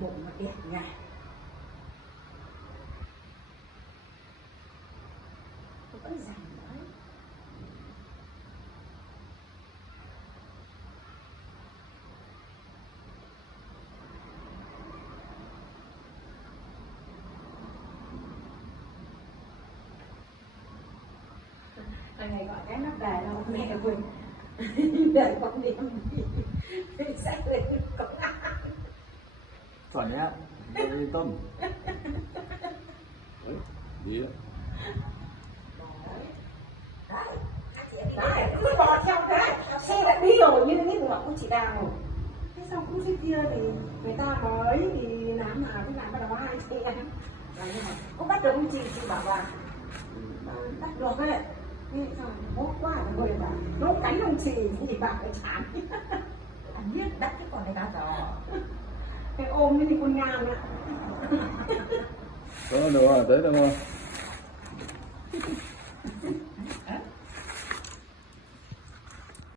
bụng nó đẹp nha nó vẫn rảnh đấy Lần này gọi cái nắp đề là mẹ Quỳnh để con điểm đi sách lên công an สอนเนี้ยต้นดีแล้ว Đấy, cứ bò theo cái xe đã đi rồi nhưng biết mà cũng chỉ đào thế xong cũng thế kia thì người ta mới thì làm nào thế làm bắt đầu ai xe cũng bắt được không chị bảo là bắt được đấy thế xong hốt quá là người bảo nốt cánh ông chị thì bảo cái chán anh biết đắt cái còn này ta rồi cái ôm như con ngàn ạ được rồi tới đâu rồi